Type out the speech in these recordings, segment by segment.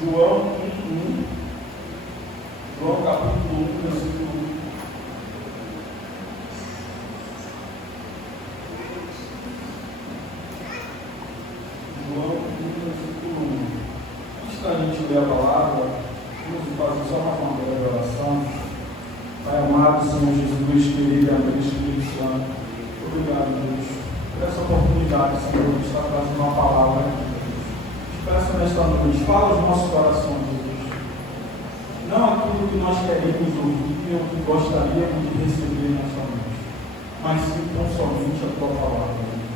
João 1:1. João capítulo 1, versículo 1. João 1, versículo 1. Antes da gente ler a palavra, vamos fazer só uma breve oração. Pai amado, Senhor Jesus, querido amigo Espírito Santo, obrigado, Deus, por essa oportunidade, Senhor, de estar trazendo uma palavra aqui. Te peço nesta noite, fala os nossos corações, Deus. Não aquilo que nós queremos ouvir ou que gostaríamos de receber nesta noite, mas sim tão somente a tua palavra, Deus.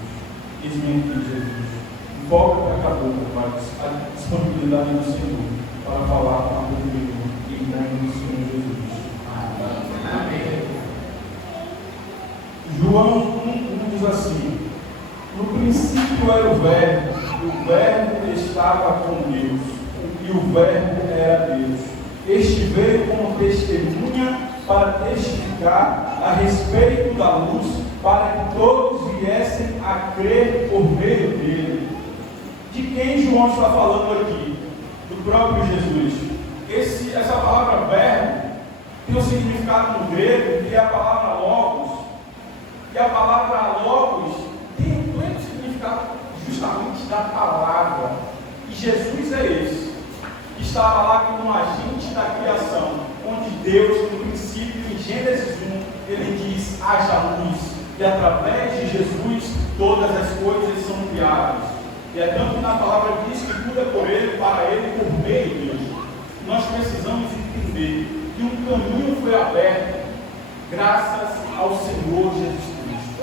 Eis-me aqui, Jesus. Envolve o pecador, Pai, a disponibilidade do Senhor para falar com a comigo, em nome do Senhor Jesus. Amém. João 1 diz assim: no princípio era o Verbo estava com Deus, e o Verbo era Deus. Este veio como testemunha para testificar a respeito da luz, para que todos viessem a crer por meio dele. De quem João está falando aqui? Do próprio Jesus. Essa palavra verbo tem um significado no grego, que é a palavra logos. E a palavra logos tem um pleno significado justamente da palavra. E Jesus é esse, que estava lá como um agente da criação, onde Deus, no princípio, em Gênesis 1, ele diz: haja luz. E através de Jesus, todas as coisas são criadas. E é tanto que na palavra diz que tudo é por ele, para ele, por meio de Deus. Nós precisamos entender que um caminho foi aberto graças ao Senhor Jesus Cristo.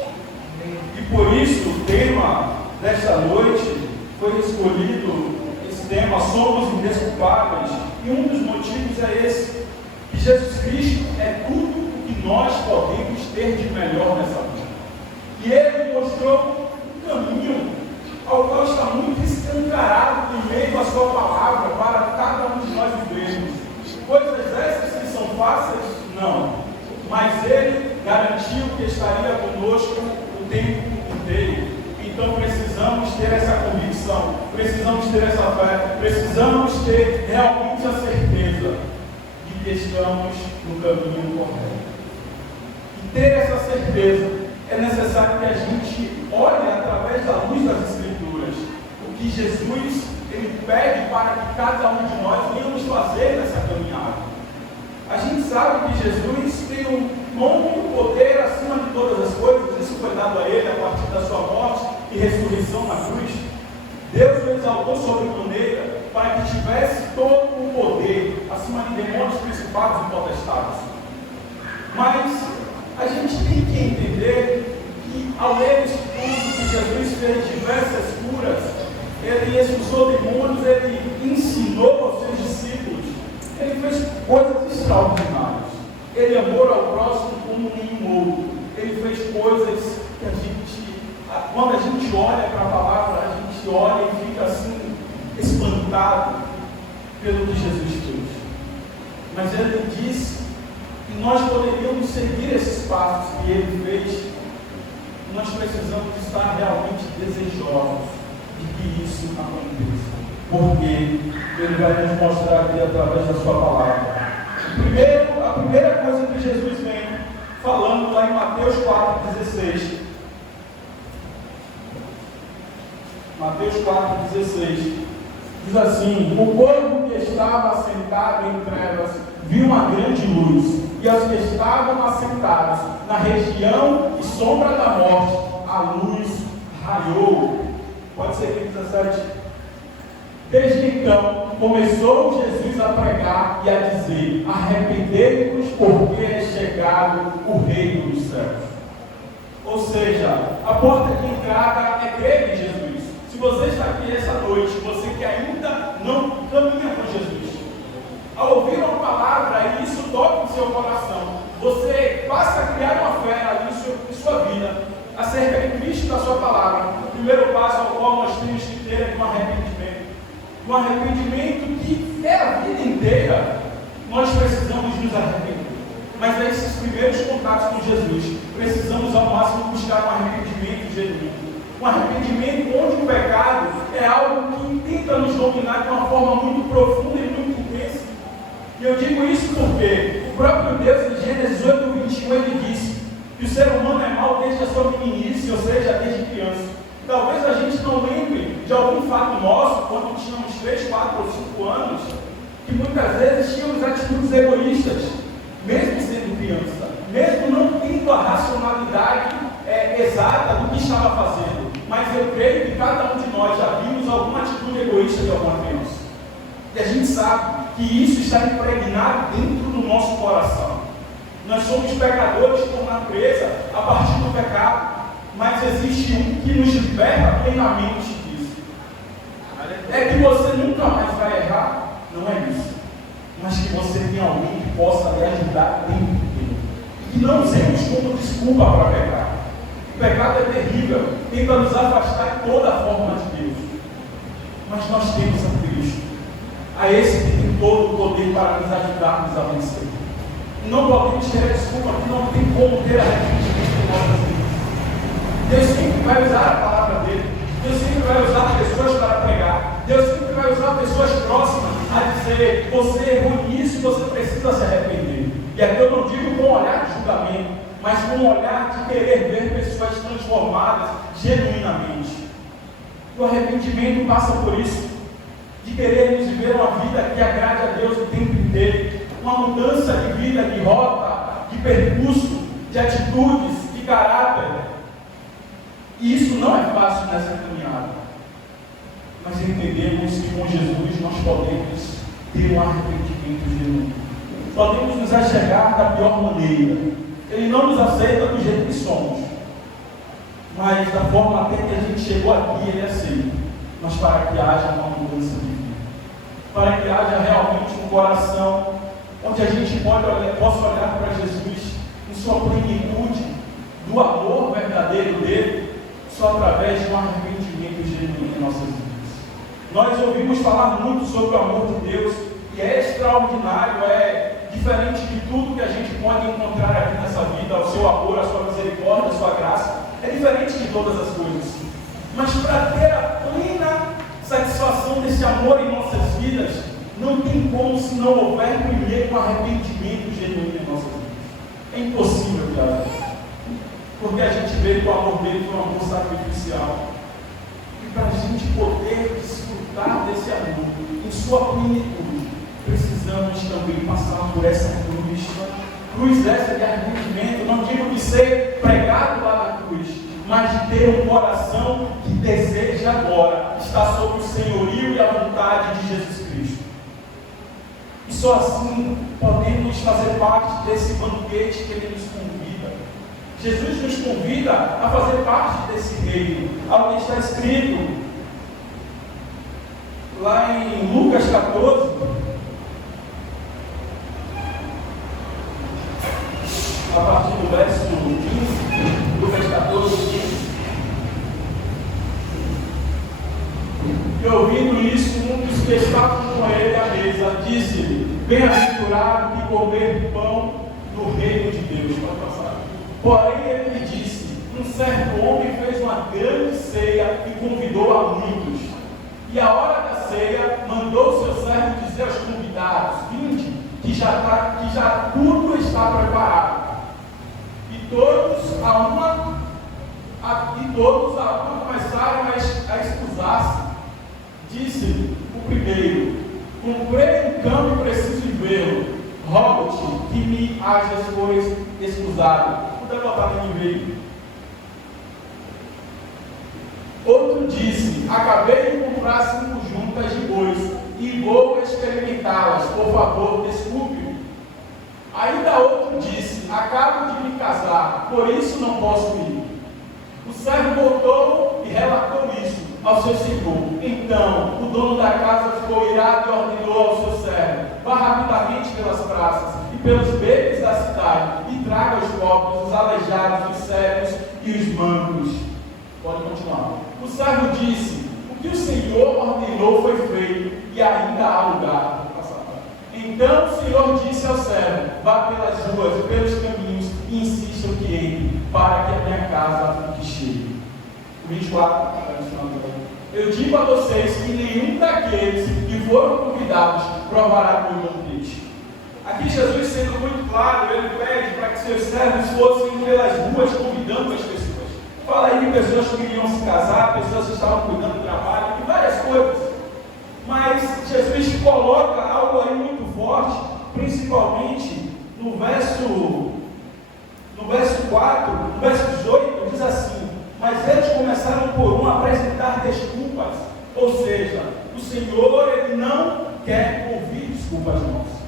E por isso o tema desta noite foi escolhido, esse tema, somos indesculpáveis, e um dos motivos é esse, que Jesus Cristo é tudo o que nós podemos ter de melhor nessa vida. E Ele mostrou um caminho ao qual está muito escancarado em meio à sua palavra para cada um de nós vivermos. Coisas essas que são fáceis? Não. Mas Ele garantiu que estaria conosco o tempo inteiro. Então precisamos ter essa convicção, precisamos ter essa fé, precisamos ter realmente a certeza de que estamos no caminho correto. E ter essa certeza é necessário que a gente olhe através da luz das Escrituras o que Jesus ele pede para que cada um de nós venhamos fazer nessa caminhada. A gente sabe que Jesus tem um nome e um poder acima de todas as coisas. Isso foi dado a Ele a partir da sua morte e ressurreição na cruz. Deus o exaltou sobremaneira para que tivesse todo o poder acima de demônios, principados e potestades. Mas a gente tem que entender que ao ler isso tudo, que Jesus fez diversas curas, Ele expulsou demônios, Ele ensinou aos seus discípulos, Ele fez coisas extraordinárias. Ele amou ao próximo como nenhum outro. Ele fez coisas que a gente, quando a gente olha para a palavra, a gente olha e fica assim, espantado pelo que Jesus fez. Mas Ele disse que nós poderíamos seguir esses passos que Ele fez. Nós precisamos estar realmente desejosos de que isso aconteça, porque Ele vai nos mostrar aqui através da sua palavra. A primeira coisa que Jesus vem falando lá em Mateus 4,16. Mateus 4,16 diz assim: o povo que estava assentado em trevas viu uma grande luz, e aos que estavam assentados na região e sombra da morte, a luz raiou. Pode ser que 17. Desde então, começou Jesus a pregar e a dizer: arrependei-vos, porque é chegado o reino dos céus. Ou seja, a porta de entrada é crer em Jesus. Se você está aqui essa noite, você que ainda não caminha com Jesus, ao ouvir uma palavra e isso toca o seu coração, você passa a criar uma fé ali em sua vida, acerca de Cristo e da sua palavra. O primeiro passo ao qual nós temos que ter é um arrependimento. Um arrependimento que é a vida inteira. Nós precisamos nos arrepender. Mas a esses primeiros contatos com Jesus, precisamos ao máximo buscar um arrependimento genuíno. Um arrependimento onde o pecado é algo que tenta nos dominar de uma forma muito profunda E eu digo isso porque o próprio Deus, em Gênesis 8:21, ele disse que o ser humano é mau desde a sua meninice, ou seja, desde criança. Talvez a gente não lembre de algum fato nosso, quando tínhamos 3, 4 ou 5 anos, que muitas vezes tínhamos atitudes egoístas, mesmo sendo criança, mesmo não tendo a racionalidade exata do que estava fazendo. Mas eu creio que cada um de nós já vimos alguma atitude egoísta de alguma criança. E a gente sabe que isso está impregnado dentro do nosso coração. Nós somos pecadores por natureza a partir do pecado, mas existe um que nos liberta plenamente disso. É que você nunca mais vai errar, não é isso, mas que você tem alguém que possa lhe ajudar dentro dele. E que não usemos como desculpa para pecar. O pecado é terrível, tenta nos afastar de toda a forma de Deus. Mas nós temos a Cristo, a esse que tem todo o poder para nos ajudarmos a vencer. E não podemos ter a desculpa que não tem como ter arrependimento em nossas vidas. Deus sempre vai usar a palavra dele. Deus sempre vai usar pessoas para pregar. Deus sempre vai usar pessoas próximas a dizer: você errou nisso, você precisa se arrepender. E aqui eu não digo com um olhar de julgamento, mas com um olhar de querer ver pessoas transformadas genuinamente. O arrependimento passa por isso, de querermos viver uma vida que agrade a Deus o tempo inteiro, uma mudança de vida, de rota, de percurso, de atitudes, de caráter. E isso não é fácil nessa caminhada, mas entendemos que com Jesus nós podemos ter um arrependimento genuíno, podemos nos achegar da pior maneira. Ele não nos aceita do jeito que somos, mas da forma até que a gente chegou aqui, ele aceita, mas para que haja uma mudança de vida, para que haja realmente um coração onde a gente possa olhar para Jesus em sua plenitude, do amor verdadeiro dele, só através de um arrependimento genuíno em nossas vidas. Nós ouvimos falar muito sobre o amor de Deus, e é extraordinário, é diferente de tudo que a gente pode encontrar aqui nessa vida, o seu amor, a sua misericórdia, a sua graça, é diferente de todas as coisas. Mas para ter a plena satisfação desse amor em nossas vidas, não tem como se não houver primeiro um arrependimento genuíno em nossas vidas. É impossível que haja. Porque a gente vê que o amor dele foi um amor sacrificial. E para a gente poder desfrutar desse amor em sua plenitude, precisamos também passar por essa cruz. Cruz essa de arrependimento, não digo de ser pregado lá na cruz, mas de ter um coração que deseja agora estar sob o senhorio e a vontade de Jesus Cristo. E só assim podemos fazer parte desse banquete que ele nos convida. Jesus nos convida a fazer parte desse reino, ao que está escrito lá em Lucas 14, a partir do verso 15, Lucas 14, 15. E ouvindo isso, um dos que estavam com ele à mesa disse-lhe: bem-aventurado que comer pão no reino de Deus. Pode passar. Porém ele lhe disse: um certo homem fez uma grande ceia e convidou a muitos. E a hora da ceia mandou seu servo dizer aos convidados: vinde, que já tudo está preparado. E todos a uma começaram a escusar-se. Disse-lhe o primeiro: comprei um campo e preciso de vê-lo. Rogo-te que me hajas pois escusado. Puder botar no meio. Outro disse: acabei de comprar 5 juntas de bois e vou experimentá-las. Por favor, desculpe-me. Ainda outro disse: acabo de me casar, por isso não posso ir. O servo voltou e relatou isso ao seu senhor. Então o dono da casa ficou irado e ordenou ao seu servo: vá rapidamente pelas praças e pelos becos da cidade e traga os corpos, os aleijados, os cegos e os mancos. Pode continuar. O servo disse: o que o Senhor ordenou foi feito e ainda há lugar. Então o Senhor disse ao servo: vá pelas ruas e pelos caminhos e insistam que entre, para que a minha casa fique cheia. 24. Eu digo a vocês que nenhum daqueles que foram convidados provará do meu banquete. Aqui Jesus, sendo muito claro, ele pede para que seus servos fossem pelas ruas convidando as pessoas. Fala aí de pessoas que queriam se casar, pessoas que estavam cuidando do trabalho, de várias coisas. Mas Jesus coloca algo aí muito forte, principalmente no verso 4, no verso 18, diz assim: mas eles começaram por a apresentar desculpas, ou seja, o Senhor ele não quer ouvir desculpas nossas.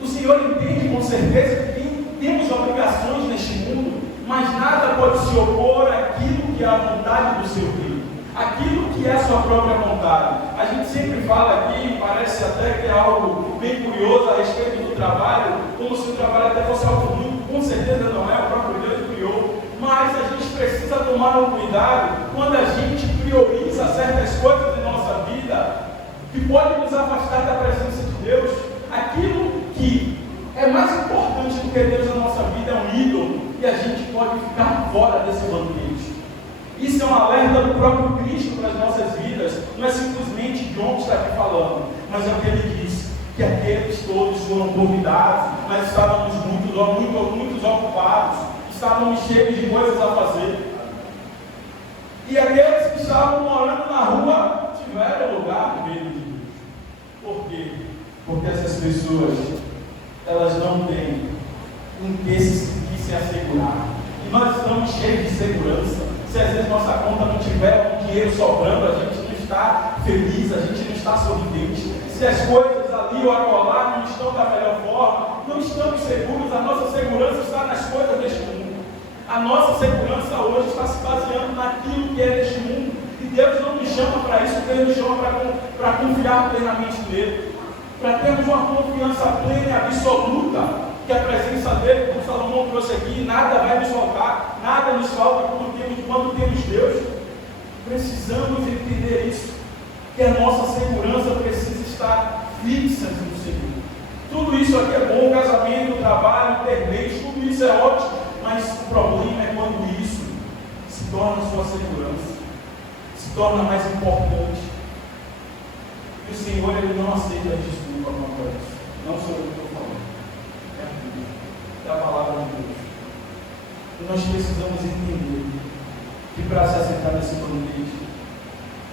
O Senhor entende com certeza que temos obrigações neste mundo, mas nada pode se opor àquilo que é a vontade do seu reino, aquilo que é a sua própria vontade. A gente sempre fala aqui, parece até que é algo bem curioso a respeito do trabalho, como se o trabalho até fosse algo ruim. Com certeza não é, o próprio Deus criou, mas a gente precisa tomar um cuidado quando a gente prioriza certas coisas em nossa vida que podem nos afastar da presença de Deus. Aquilo que é mais importante do que Deus na nossa vida é um ídolo, e a gente pode ficar fora desse banquete. Isso é um alerta do próprio Cristo para as nossas vidas, não é simplesmente João que está aqui falando, mas é o que ele diz, que aqueles todos foram convidados, mas estávamos muitos ocupados, estávamos cheios de coisas a fazer. E aqueles que estavam morando na rua tiveram lugar no meio de Deus. Por quê? Porque essas pessoas, elas não têm em que se assegurar. E nós estamos cheios de segurança. Se às vezes nossa conta não tiver um dinheiro sobrando, a gente não está feliz, a gente não está sorridente. Se as coisas ali ou acolá não estão da melhor forma, não estamos seguros. A nossa segurança está nas coisas deste mundo. A nossa segurança hoje está se baseando naquilo que é deste mundo. E Deus não nos chama para isso, Deus nos chama para confiar plenamente nele, para termos uma confiança plena e absoluta, que a presença dele, como Salomão trouxe aqui, nada vai nos faltar, nada nos falta quando temos Deus. Precisamos entender isso, que a nossa segurança precisa estar fixa no Senhor. Tudo isso aqui é bom, casamento, trabalho, ter bens, tudo isso é ótimo, mas o problema é quando isso se torna sua segurança, se torna mais importante. E o Senhor ele não aceita desculpa quanto a isso. Não sou eu que estou falando. É a Bíblia. É a palavra de Deus. E nós precisamos entender que para se aceitar nesse banquete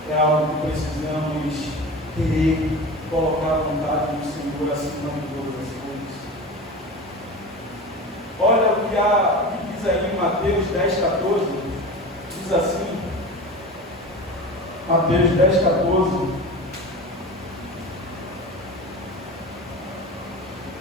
é algo que precisamos querer colocar a vontade do Senhor acima de todas as coisas. Olha o que diz aí em Mateus 10,14. Diz assim, Mateus 10,14.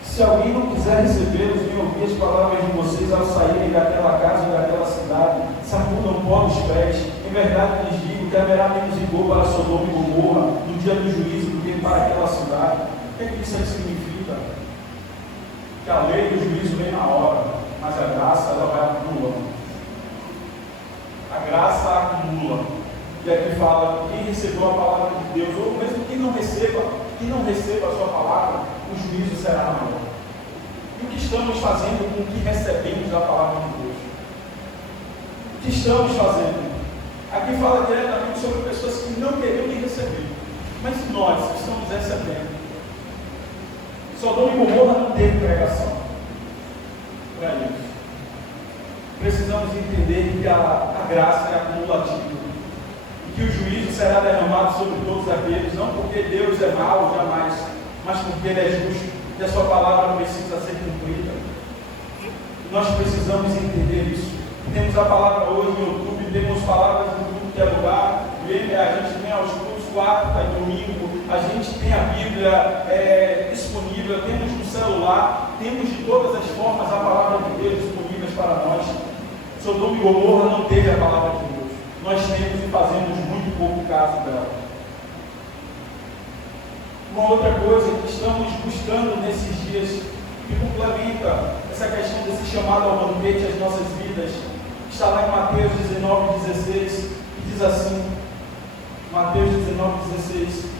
Se alguém não quiser recebê-los nem ouvir as palavras de vocês ao saírem daquela casa ou daquela cidade, sacudam pó dos pés. Em verdade lhes digo que haverá menos rigor para Sodoma e Gomorra no dia do juízo do que para aquela cidade. O que é que isso aí significa? Que a lei do juízo vem na hora, mas a graça ela vai acumulando. A graça acumula. E aqui fala que quem recebeu a palavra de Deus, ou mesmo quem não receba a sua palavra, o juízo será maior. E o que estamos fazendo com o que recebemos da palavra de Deus? O que estamos fazendo? Aqui fala diretamente sobre pessoas que não queriam nem receber, mas nós estamos recebendo. Sodoma e Gomorra não teve pregação para isso. Precisamos entender que a graça é acumulativa. Que o juízo será derramado sobre todos aqueles, não porque Deus é mau, jamais, mas porque Ele é justo, e a sua palavra precisa ser cumprida. Nós precisamos entender isso. Temos a palavra hoje no YouTube, temos palavras no tudo que é lugar, a gente vem aos cultos quarta e domingo, a gente tem a Bíblia disponível, temos no celular, temos de todas as formas a palavra de Deus disponíveis para nós. Sodoma e Gomorra não teve a palavra de Deus. Nós temos e fazemos muito pouco caso dela. Uma outra coisa que estamos buscando nesses dias, que complementa essa questão desse chamado ao banquete às nossas vidas, está lá em Mateus 19,16, que diz assim, Mateus 19,16: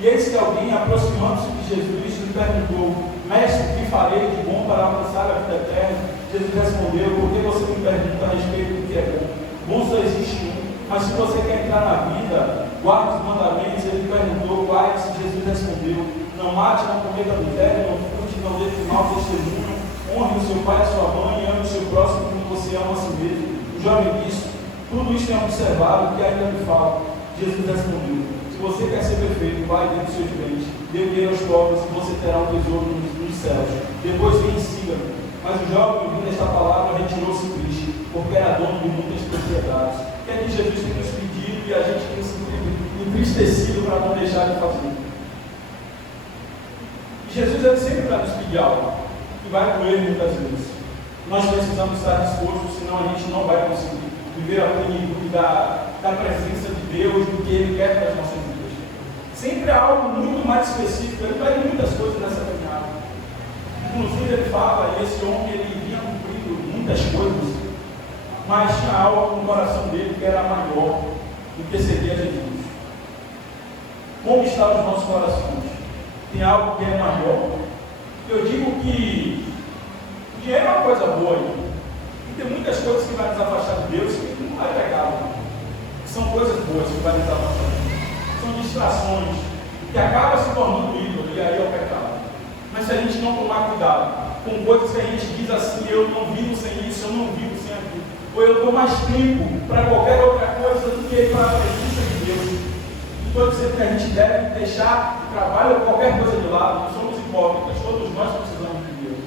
e eis que alguém, aproximando-se de Jesus, lhe perguntou: Mestre, o que farei de bom para alcançar a vida eterna? Jesus respondeu: por que você me pergunta a respeito do que é bom? Bom só existe um, mas se você quer entrar na vida, guarde os mandamentos. Ele perguntou quais, Jesus respondeu: não mate, não cometa adultério, não furte, não dê mau testemunho, honre o seu pai e a sua mãe, e ame o seu próximo como você ama a si mesmo. O jovem disse: tudo isso tem observado, que ainda me falta. Jesus respondeu: se você quer ser perfeito, vai dentro dos seus bens, dê o dinheiro aos pobres, e você terá um tesouro nos céus. Depois vem e siga-me. Mas o jovem, ouvindo esta palavra, retirou-se triste, porque era dono de muitas propriedades. O que é que Jesus tem nos pedido e a gente tem se entristecido para não deixar de fazer? E Jesus sempre vai nos pedir algo, e vai com ele muitas vezes. Nós precisamos estar dispostos, senão a gente não vai conseguir viver a plenitude da presença de Deus, do que Ele quer para as nossas vidas. Sempre há algo muito mais específico. Ele vai muitas coisas nessa caminhada. Inclusive ele fala, e esse homem ele vinha cumprindo muitas coisas, mas tinha algo no coração dele que era maior do que seguir a Jesus. Como estão os nossos corações? Tem algo que é maior? Eu digo que o dinheiro é uma coisa boa, e tem muitas coisas que vai nos afastar de Deus que não é pecado. São coisas boas que vai nos afastar de Deus. São distrações que acabam se tornando ídolo, e aí é o pecado. Mas se a gente não tomar cuidado com coisas que a gente diz assim: eu não vivo sem isso, eu não vivo sem aquilo, ou eu dou mais tempo para qualquer outra coisa do que para a presença de Deus. Não estou dizendo que a gente deve deixar o trabalho ou qualquer coisa de lado, não somos hipócritas, todos nós precisamos de Deus.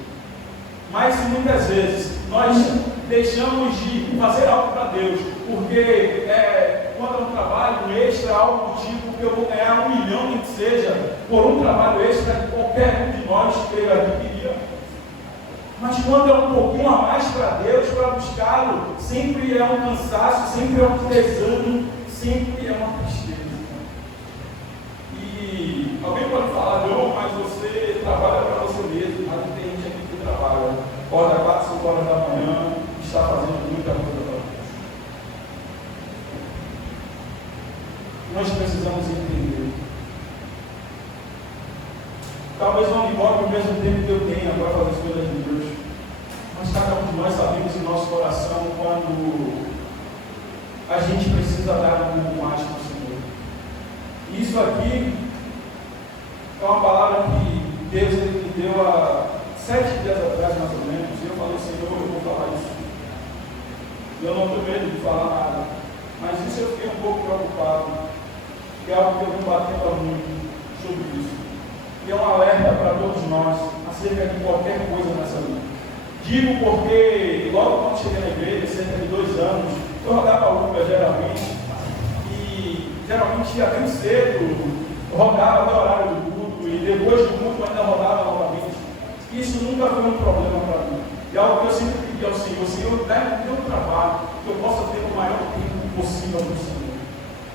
Mas se muitas vezes nós deixamos de fazer algo para Deus, porque quando é um trabalho extra, algo do tipo que eu vou ganhar 1 milhão, nem que seja, por um trabalho extra que qualquer um de nós queria. Mas quando é um pouquinho a mais para Deus, para buscá-lo, sempre é um cansaço, sempre é um desânimo, sempre é uma tristeza. E alguém pode falar: não, mas você trabalha para você mesmo. Mas tem gente aqui que trabalha, acorda 4, 5 horas da manhã, está fazendo muita coisa para Deus. Nós precisamos entender. Talvez não invoque o mesmo tempo que eu tenha para fazer as coisas de Deus, mas cada um de nós sabemos em nosso coração quando a gente precisa dar um pouco mais para o Senhor. E isso aqui é uma palavra que Deus me deu há 7 dias atrás, mais ou menos, e eu falei: Senhor, eu vou falar isso. Eu não tenho medo de falar nada, mas isso eu fiquei um pouco preocupado, que é algo que eu vim batendo muito sobre isso. E é um alerta para todos nós acerca de qualquer coisa nessa vida. Digo porque logo quando cheguei na igreja, cerca de 2 anos, eu rodava a Uber geralmente, e geralmente ia bem cedo, eu rodava até o horário do culto, e depois do culto eu ainda rodava novamente. Isso nunca foi um problema para mim. E algo que eu sempre pedi ao Senhor: Senhor, dá-me um trabalho, que eu possa ter o maior tempo possível para o Senhor.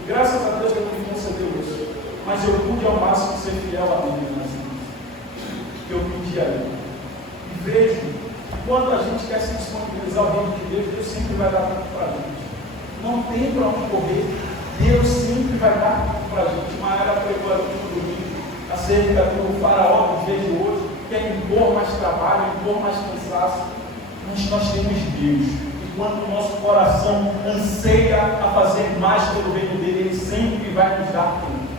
E graças a Deus Ele me concedeu isso. Mas eu pude ao máximo ser fiel a Ele nessa vida, que eu pedi a Ele. E vejo que quando a gente quer se disponibilizar ao reino de Deus, Deus sempre vai dar tempo para a gente. Não tem para onde correr, Deus sempre vai dar tempo para a gente. Uma era pregou aqui no domingo acerca do faraó dos dias de hoje, que é impor mais trabalho, impor mais cansaço. Mas nós temos Deus. E quando o nosso coração anseia a fazer mais pelo reino dele, Ele sempre vai nos dar tempo.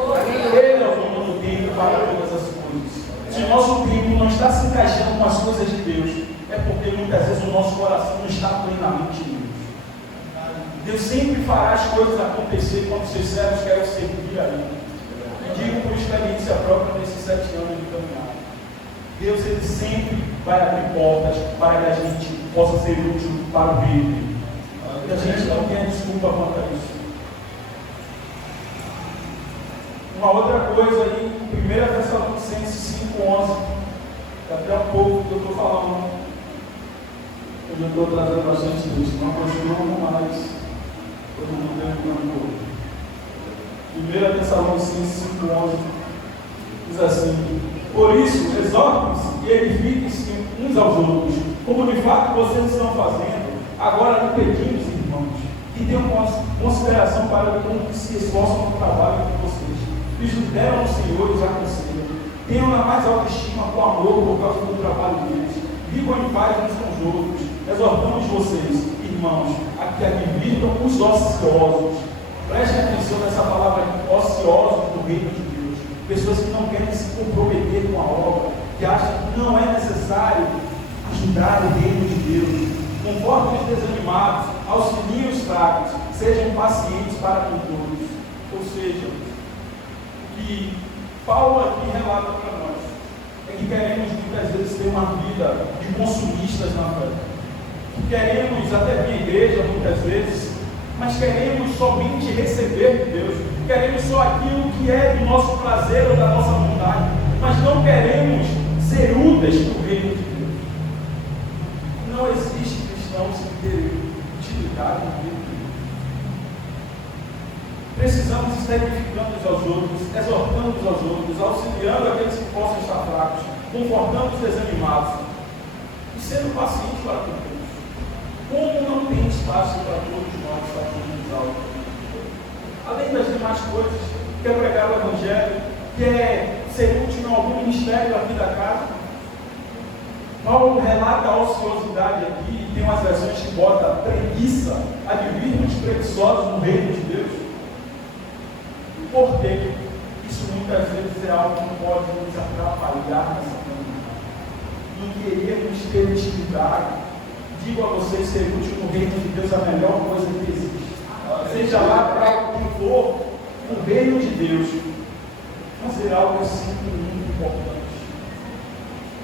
Ele é o dono do tempo para todas as coisas. Se o nosso tempo não está se encaixando com as coisas de Deus, é porque muitas vezes o nosso coração não está plenamente em Deus. Deus sempre fará as coisas acontecer quando os seus servos querem servir a Ele. E digo por experiência própria nesses 7 anos de caminhada. Deus Ele sempre vai abrir portas para que a gente possa ser útil para o reino. E a gente não tenha desculpa quanto a isso. Uma outra coisa aí, 1 Tessalonicenses 5,11, até um pouco que eu estou falando. Eu já estou trazendo bastante isso, não continuo mais. Todo mundo tem um pouco. 1 Tessalonicenses 5,11 diz assim: por isso, exortem-se e edifiquem-se uns aos outros, como de fato vocês estão fazendo. Agora lhe pedimos, irmãos, que tenham consideração para que se esforçam no trabalho de vocês. Lideram o Senhor e os aconselham. Tenham na mais alta estima com amor por causa do trabalho deles. Vivam em paz uns com os outros. Exortamos vocês, irmãos, a que advirtam os ociosos. Prestem atenção nessa palavra ociosos do reino de Deus. Pessoas que não querem se comprometer com a obra, que acham que estudar o reino de Deus. Confortem os desanimados, auxiliem os fracos, sejam pacientes para com todos. Ou seja, o que Paulo aqui relata para nós é que queremos muitas vezes ter uma vida de consumistas na fé. Queremos até vir à igreja muitas vezes, mas queremos somente receber de Deus. Queremos só aquilo que é do nosso prazer ou da nossa vontade, mas não queremos ser úteis para o reino de Deus. Não existe cristão sem ter utilidade no reino de Deus. Precisamos estar edificando uns aos outros, exortando uns aos outros, auxiliando aqueles que possam estar fracos, confortando os desanimados e sendo pacientes para com Deus. Como não tem espaço para todos nós estarmos algo? Além das demais coisas, quer pregar o Evangelho, quer ser útil em algum ministério aqui da casa. Paulo relata a ociosidade aqui, e tem umas versões que botam preguiça, advirmos preguiçosos no reino de Deus. Por quê? Isso muitas vezes é algo que pode nos atrapalhar nessa caminhada. Não queremos ter utilidade. Digo a vocês, ser útil no reino de Deus é a melhor coisa que existe. Seja lá para quem for, o reino de Deus, fazer algo é sempre muito importante.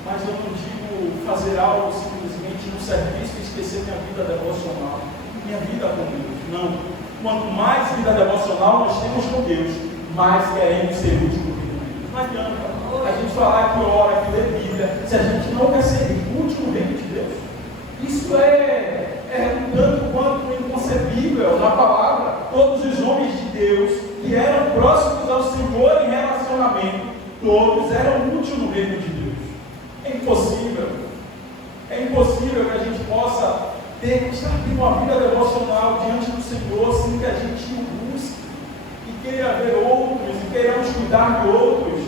Mas eu não digo fazer algo simplesmente no serviço e esquecer minha vida devocional, minha vida com Deus. Não. Quanto mais vida devocional nós temos com Deus, mais queremos ser útil no reino de Deus. Não adianta a gente falar que ora, que lê Bíblia, se a gente não quer ser útil no reino de Deus. Isso é um tanto quanto inconcebível na palavra. Todos os homens de Deus que eram próximos ao Senhor em relacionamento, todos eram úteis no reino de Deus. É impossível que a gente possa estar tendo uma vida devocional diante do Senhor sem que a gente o busque e queira ver outros e queiramos cuidar de outros.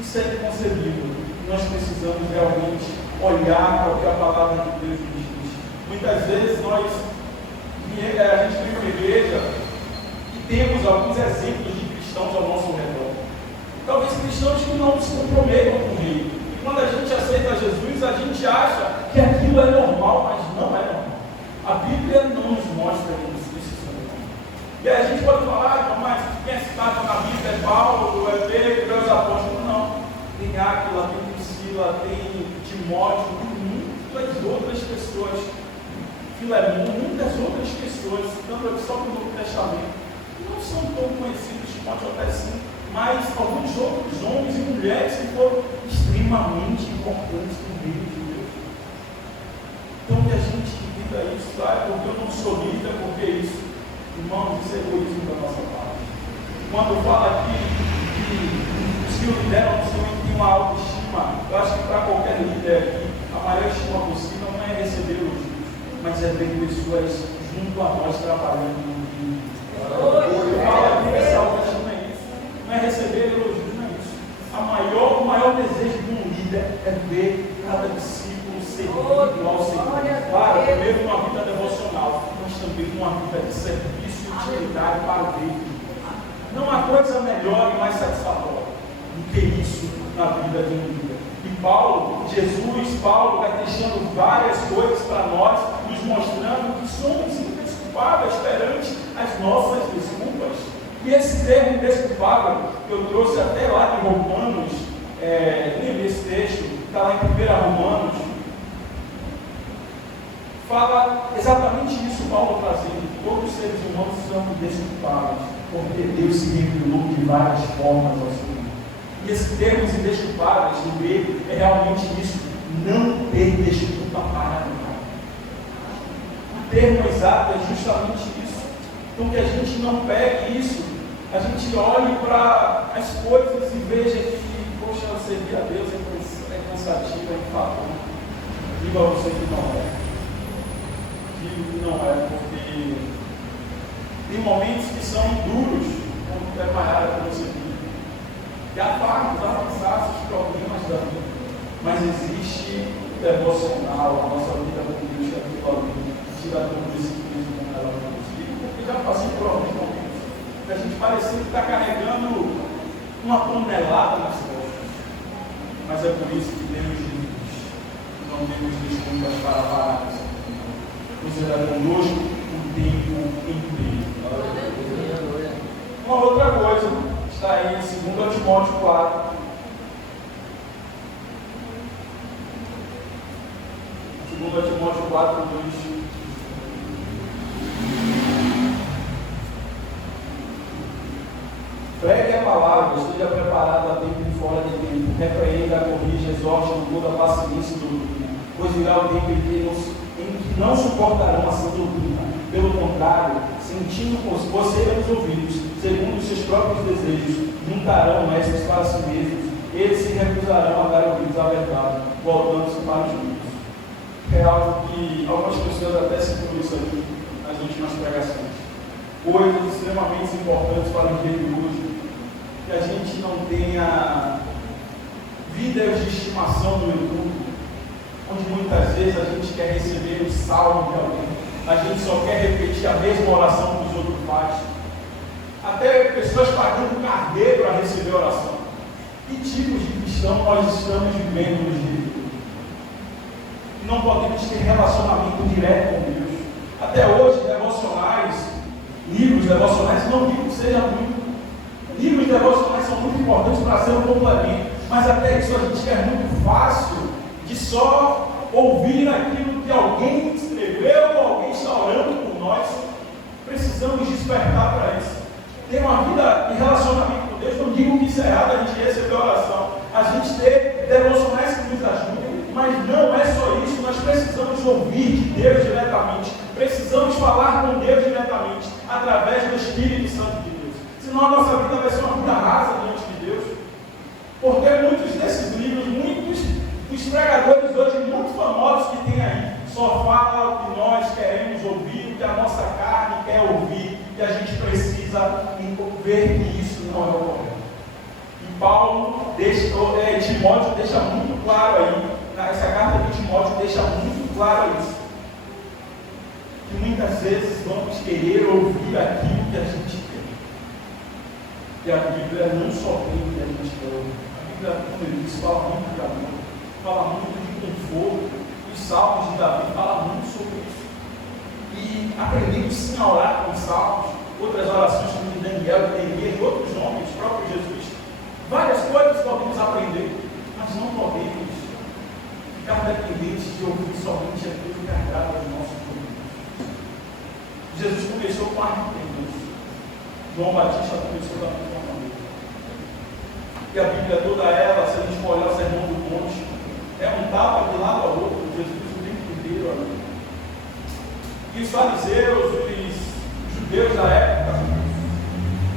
Isso é inconcebível. Nós precisamos realmente olhar para o que a palavra de Deus nos diz. Muitas vezes a gente vem para a igreja e temos alguns exemplos de cristãos ao nosso redor. Talvez cristãos que não se comprometam com o reino. E quando a gente aceita Jesus, a gente acha que aquilo é normal, mas não é normal. A Bíblia não nos mostra isso. E aí a gente pode falar, mas quem é citado na Bíblia é Paulo, é Pedro, é os apóstolos. Não. Tem Áquila, tem Priscila, tem Timóteo, muitas outras pessoas, Filemão, muitas outras pessoas, citando aqui só no Novo Testamento, que não são tão conhecidos, Timóteo até sim, mas alguns outros homens e mulheres que foram extremamente importantes no reino de Deus. Então que a gente evita isso, porque eu não sou líder, porque isso, irmãos, isso é egoísmo da nossa parte. Quando fala aqui que os que o lideram no Senhor têm uma autoestima, eu acho que para qualquer líder aqui, a maior estima possível não é receber elogios, mas é ver pessoas junto a nós trabalhando no reino. Fala aqui, essa autoestima é isso, não é receber elogios, não é isso. O maior desejo de um líder é ver cada discípulo servindo ao Senhor. Claro, primeiro uma vida devocional, mas também uma vida de serviço e utilidade para o reino. Não há coisa melhor e mais satisfatória do que isso na vida de um líder. E Paulo vai deixando várias coisas para nós, nos mostrando que somos indesculpáveis perante as nossas desculpas. E esse termo indesculpável, que eu trouxe até lá de Romanos, nesse texto, está lá em 1 Romanos, fala exatamente isso, Paulo trazendo. Todos os seres humanos são indesculpáveis, porque Deus se revelou de várias formas ao Senhor. E esse termo indesculpáveis no grego é realmente isso, não ter desculpa para nada. O termo exato é justamente isso. Então que a gente não pegue isso, a gente olhe para as coisas e veja que, poxa, servir a Deus é cansativo, é enfadonho. Digo a você que não é. Digo que não é, porque tem momentos que são duros, como preparar para você vir. E há fardos, há cansaços, problemas da vida. Mas existe o devocional, a nossa vida com Deus, que é aquilo ali, tira todo esse peso com ela para nos digo, porque já passei por alguns momentos, que a gente parecia que está carregando uma tonelada nas costas. Mas é por isso que Deus diz, não temos desculpas para parar nessa comunhão. Deus será conosco o tempo inteiro. Uma outra coisa está aí em 2 Timóteo 4. 2 Timóteo 4, 2. Pregue a palavra, esteja preparado a tempo e fora de tempo, repreenda, corrija, exorte com toda a paciência e doutrina, pois virá o tempo em que não suportarão a sã doutrina. Pelo contrário, sentindo coceiram os ouvidos, segundo os seus próprios desejos, juntarão mestres para si mesmos, eles se recusarão a dar ouvidos à verdade, voltando-se para os livros. É algo que algumas pessoas até citam isso aqui nas últimas pregações. Coisas extremamente importantes para o dia de hoje, que a gente não tenha vídeos de estimação no YouTube, onde muitas vezes a gente quer receber o salmo de alguém, a gente só quer repetir a mesma oração que os outros fazem, até pessoas pagando carnê para receber a oração. Que tipos de cristão nós estamos vivendo nos dias de hoje? Não podemos ter relacionamento direto com Deus. Até hoje, devocionais, livros devocionais, não digo que seja muito. Livros devocionais são muito importantes para ser um complemento, mas até isso a gente quer muito fácil de só ouvir aquilo que alguém escreveu ou alguém está orando por nós. Precisamos despertar para isso. Ter uma vida de relacionamento com Deus. Não digo que isso é errado, a gente receber oração, a gente ter devocionais que nos ajudem, mas não é só isso. Nós precisamos ouvir de Deus diretamente, precisamos falar com Deus diretamente, através do Espírito Santo de Deus. Senão a nossa vida vai ser uma vida rasa diante de Deus. Porque muitos desses livros, muitos dos pregadores hoje, muito famosos que tem aí, só falam o que nós queremos ouvir, o que a nossa carne quer ouvir, e a gente precisa ver que isso não é o correto. E Paulo, Timóteo deixa muito claro aí, essa carta de Timóteo deixa muito claro isso, que muitas vezes vamos querer ouvir aquilo que a gente quer. E a Bíblia não só tem o que a gente quer ouvir. A Bíblia, como ele disse, fala muito de amor, fala muito de conforto. Os salmos de Davi falam muito sobre isso. E aprendemos sim a orar com salmos, outras orações como de Daniel, de Neemias, outros homens, o próprio Jesus. Várias coisas podemos aprender, mas não podemos ficar dependentes de ouvir somente aquilo que agrada aos nossos ouvidos. Jesus começou com arrependimento. João Batista começou da mesma maneira. E a Bíblia toda ela, se a gente for olhar o Sermão do Monte, é um tapa de lado ao outro, Jesus o tempo inteiro ali. E os fariseus, os judeus da época,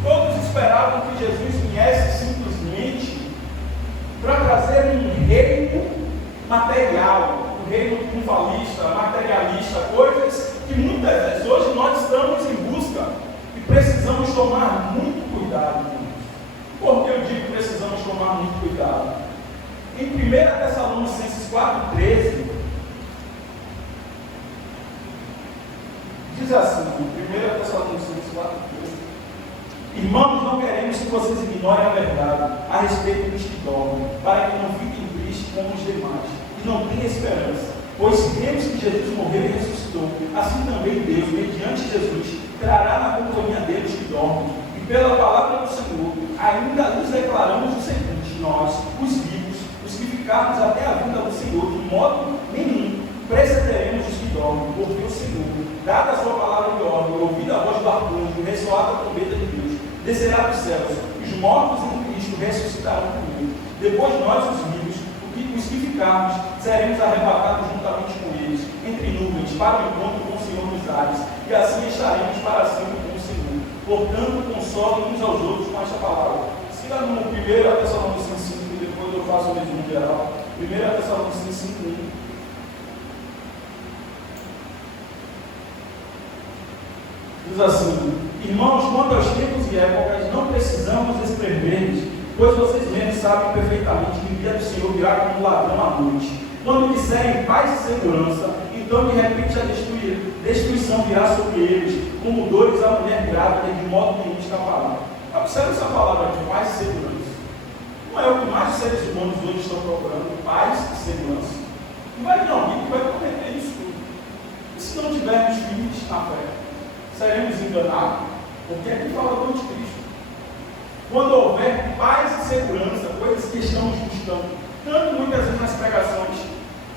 todos esperavam que Jesus viesse simplesmente para trazer um reino material, um reino triunfalista, materialista, coisas que muitas vezes hoje nós estamos em busca e precisamos tomar muito cuidado com isso. Por que eu digo que precisamos tomar muito cuidado? Em 1 Tessalonicenses 4,13, diz assim, 1 Tessalonicenses 4,13: Irmãos, não queremos que vocês ignorem a verdade a respeito dos que dormem, para que não fiquem tristes como os demais, e não tenham esperança. Pois se cremos que Jesus morreu e ressuscitou, assim também Deus, mediante Jesus, trará na companhia deles que dormem. E pela palavra do Senhor, ainda lhes declaramos o seguinte: nós, os vivos, os que ficarmos até a vinda do Senhor, de modo nenhum precederemos os que dormem, porque o Senhor, dada a sua palavra de ordem, ouvida a voz do arcanjo, ressoada a trombeta de Deus, descerá dos céus, os mortos em Cristo ressuscitarão primeiro. Depois nós, os vivos, os que ficarmos, seremos arrebatados juntamente com eles, entre nuvens, para o encontro com o Senhor nos ares, e assim estaremos para sempre com o Senhor. Portanto, consolem uns aos outros com esta palavra. Siga no 1 Tessalonicenses 5, e depois eu faço o resumo geral. 1 Tessalonicenses 5, 1. Diz assim: Irmãos, quanto aos tempos e épocas, não precisamos escrever-lhes, pois vocês mesmos sabem perfeitamente que o dia do Senhor virá como um ladrão à noite. Quando disserem paz e segurança, então de repente a destruição virá sobre eles, como dores à mulher grávida, e de modo nenhum escaparão. Observe essa palavra de paz e segurança. Não é o que mais os seres humanos hoje estão procurando, paz e segurança. E vai vir alguém que vai cometer isso tudo. E se não tivermos firmes na fé, seremos enganados? Porque aqui fala do anticristo. Quando houver paz e segurança, coisas que estamos buscando, tanto muitas vezes nas pregações,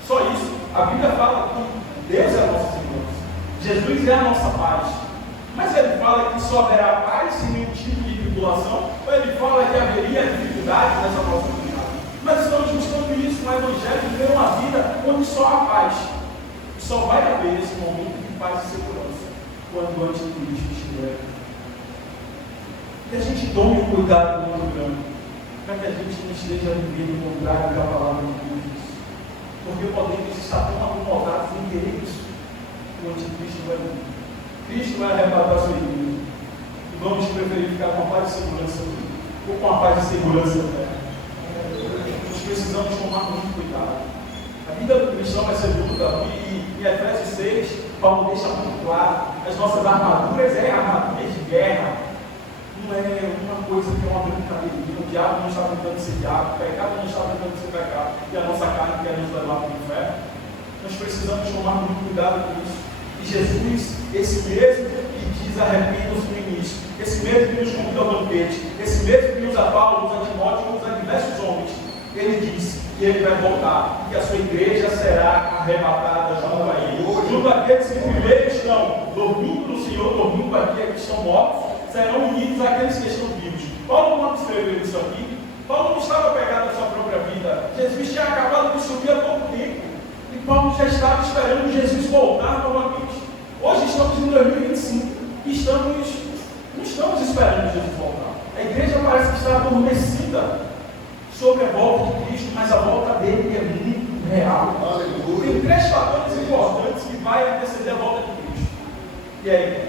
só isso, a Bíblia fala que Deus é a nossa segurança, Jesus é a nossa paz. Mas ele fala que só haverá paz sem nenhum tipo de tribulação, ou ele fala que haveria dificuldade nessa nossa vida? Nós estamos buscando isso no Evangelho, viver uma vida onde só há paz. E só vai haver esse momento de paz e segurança quando o anticristo estiver. Que a gente tome um cuidado muito grande, para que a gente não esteja vivendo o contrário da palavra de Deus. Porque podemos estar tão acomodados em querer isso, que o anticristo vai vir. Cristo vai arrebatar a sua igreja. E vamos preferir ficar com a paz e segurança ou com a paz e segurança eterna. Nós precisamos tomar muito cuidado. A vida do cristão vai ser luta. E em Efésios 6, Paulo deixa muito claro: as nossas armaduras armaduras de guerra. Não é uma coisa que é uma brincadeira. O diabo não está tentando ser diabo, o pecado não está tentando ser pecado, e a nossa carne quer nos levar para o inferno. Nós precisamos tomar muito cuidado com isso. E Jesus, esse mesmo que diz arrependa-se no início, esse mesmo que nos convida ao banquete, esse mesmo que usa Paulo, usa Timóteo, usa diversos homens, ele disse que ele vai voltar, que a sua igreja será arrebatada junto a ele. Junto àqueles que primeiro estão dormindo no Senhor, dormindo aqui, que estão mortos, serão unidos àqueles que estão vivos. Paulo, quando escreveu isso aqui, Paulo não estava pegado à sua própria vida. Jesus tinha acabado de subir há pouco tempo. E Paulo já estava esperando Jesus voltar novamente. Hoje estamos em 2025 e não estamos esperando Jesus voltar. A igreja parece que está adormecida sobre a volta de Cristo, mas a volta dele é muito real. Aleluia. Tem 3 fatores importantes que vai anteceder a volta de Cristo.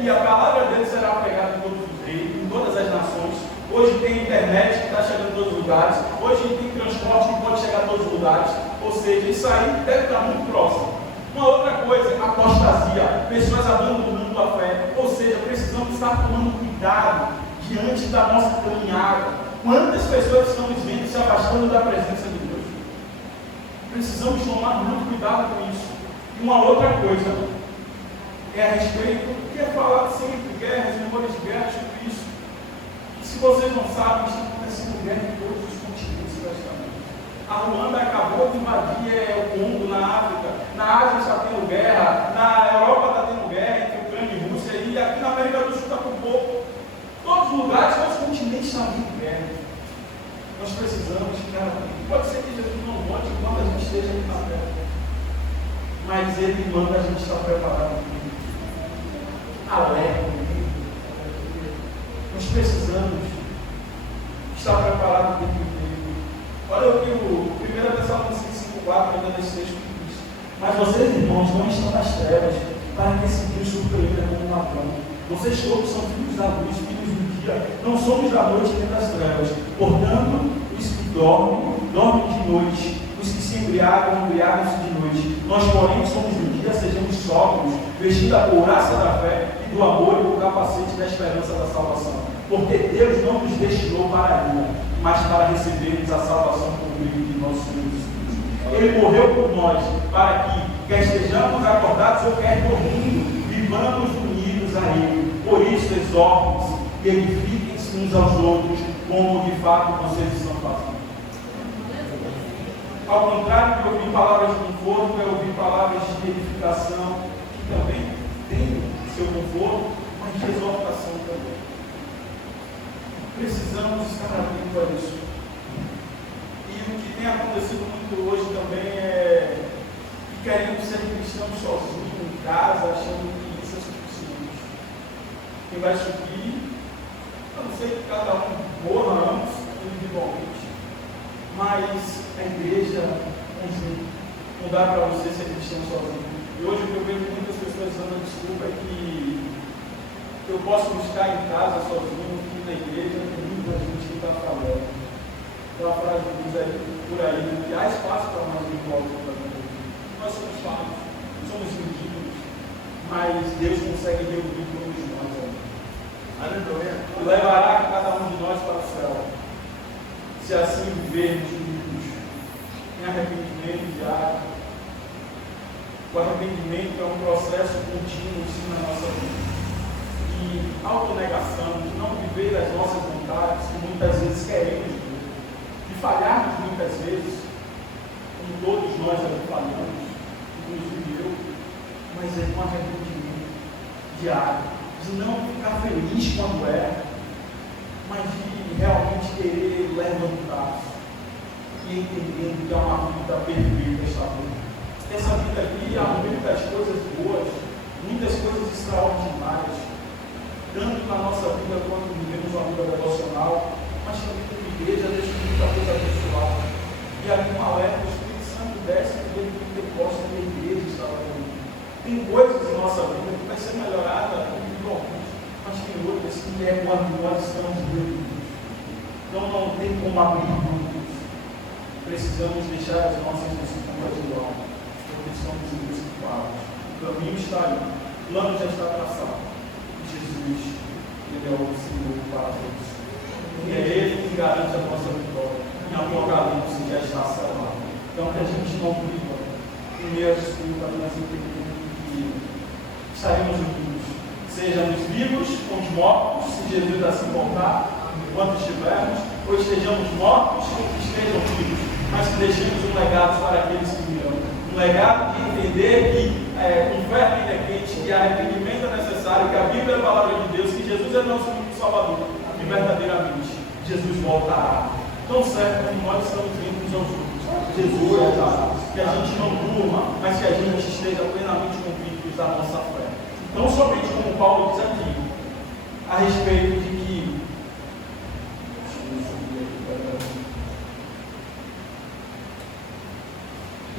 E a palavra dele será pregada em todos os reinos, em todas as nações. Hoje tem internet que está chegando em todos os lugares. Hoje tem transporte que pode chegar a todos os lugares. Ou seja, isso aí deve estar muito próximo. Uma outra coisa, apostasia, pessoas abandonando a fé. Ou seja, precisamos estar tomando cuidado diante da nossa caminhada. Quantas pessoas estamos vendo se afastando da presença de Deus? Precisamos tomar muito cuidado com isso. E uma outra coisa é a respeito do que é falado sempre, guerras, memórias de guerra, tudo isso. E se vocês não sabem, está acontecendo guerra em todos os continentes praticamente. A Ruanda acabou de invadir o Congo na África, na Ásia está tendo guerra, na Europa está tendo guerra entre Ucrânia e Rússia, e aqui na América do Sul está com pouco. Todos os lugares, todos os continentes estão em guerra. Nós precisamos ficar atentos. Pode ser que Jesus não volte enquanto a gente esteja aqui na terra, mas Ele manda a gente estar preparado. Alerta. Nós precisamos estar preparados para o que. Olha o que o 1 Tessalonicenses 5,4 ainda nesse texto diz. Mas vocês, irmãos, não estão nas trevas, para que esse dia surpreenda como um ladrão. Vocês todos são filhos da luz, filhos do dia. Não somos da noite nem das trevas. Portanto, os que dormem de noite. Os que se embriagam, embriagam-se de noite. Nós, porém, somos do dia, sejamos sóbrios, vestindo a couraça da fé e do amor e o capacete da esperança da salvação. Porque Deus não nos destinou para a ira, mas para recebermos a salvação por meio de nosso Senhor Jesus Cristo. Ele morreu por nós, para que, quer estejamos acordados ou quer dormindo, vivamos unidos a Ele. Por isso, exortem-se e edifiquem-se uns aos outros, como de fato vocês estão fazendo. Ao contrário de ouvir palavras de conforto, é ouvir palavras de edificação, que também tem seu conforto, mas de exortação também. Precisamos estar atentos a isso. E o que tem acontecido muito hoje também é que queremos ser cristãos sozinhos, em casa, achando que isso é suficiente. Quem vai subir, eu não sei que cada um morra antes, individualmente, mas a igreja conjunto. Não dá para você ser cristão sozinho. E hoje o que eu vejo muitas pessoas dando a desculpa é que eu posso buscar em casa sozinho, que na igreja tem muita gente que está falando. Então a frase diz aí, por aí, que há espaço para nós de volta para nós. Nós somos falhos, somos indignos, mas Deus consegue reunir todos nós. Aleluia. E levará cada um de nós para o céu. Se assim vivermos em arrependimento diário, O arrependimento é um processo contínuo sim, na nossa vida. E autonegação, de não viver as nossas vontades, que muitas vezes queremos viver, de falharmos muitas vezes, como todos nós aqui falhamos, inclusive eu, mas é um arrependimento diário, de não ficar feliz quando erra, mas de realmente querer levantar-se e entendendo que é uma vida perfeita esta vida. Essa vida aqui há muitas coisas boas, muitas coisas extraordinárias, tanto na nossa vida quanto vivemos uma vida devocional, mas também como igreja, deixa muita coisa pessoal. E ali no alerta, o Espírito Santo desce no dia do Pentecostes e a igreja está lá dentro. Tem coisas em nossa vida que vai ser melhorada individualmente, mas tem outras que é quando nós estamos reunidos. Então não tem como abrir mão disso. Precisamos deixar as nossas desculpas de lado, porque somos indesculpáveis. O caminho está ali, o plano já está traçado. Jesus, Ele é o Senhor para todos. E é Ele que garante a nossa vitória. Em Apocalipse já está selado. Então que a gente não viva em meio às disputas, mas entendendo que estaremos unidos. Sejamos vivos com os mortos, se Jesus assim voltar, enquanto estivermos, ou estejamos mortos ou estejam vivos, mas que deixemos um legado para aqueles que virão. Um legado de entender que o inferno ainda é quente, que arrependimento é necessário, que a Bíblia é a palavra de Deus, que Jesus é nosso único Salvador, e verdadeiramente Jesus voltará. Tão certo como nós estamos vendo uns aos outros. Jesus voltará. Que a gente não durma, mas que a gente esteja plenamente convictos da nossa fé. Não somente como Paulo diz aqui, a respeito de que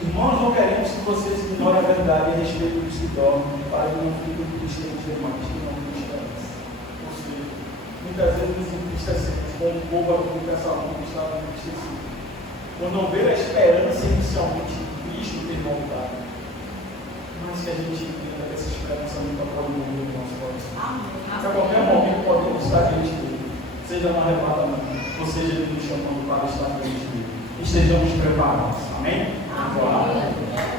irmãos, não queremos que vocês ignorem a verdade a respeito dos que dormem, para que não fiquem tristes demais, que não têm esperança. Ou seja, muitas vezes nos entristecemos, como o povo aqui do Tessalônica estava entristecido, por não ver a esperança inicialmente de Cristo ter voltado. Mas que a gente entenda que essa esperança nunca pode morrer no nosso coração. A qualquer momento podemos estar diante dele, seja no arrebatamento, ou seja, ele nos chamando para estar diante dele. Estejamos preparados. Amém? Amém.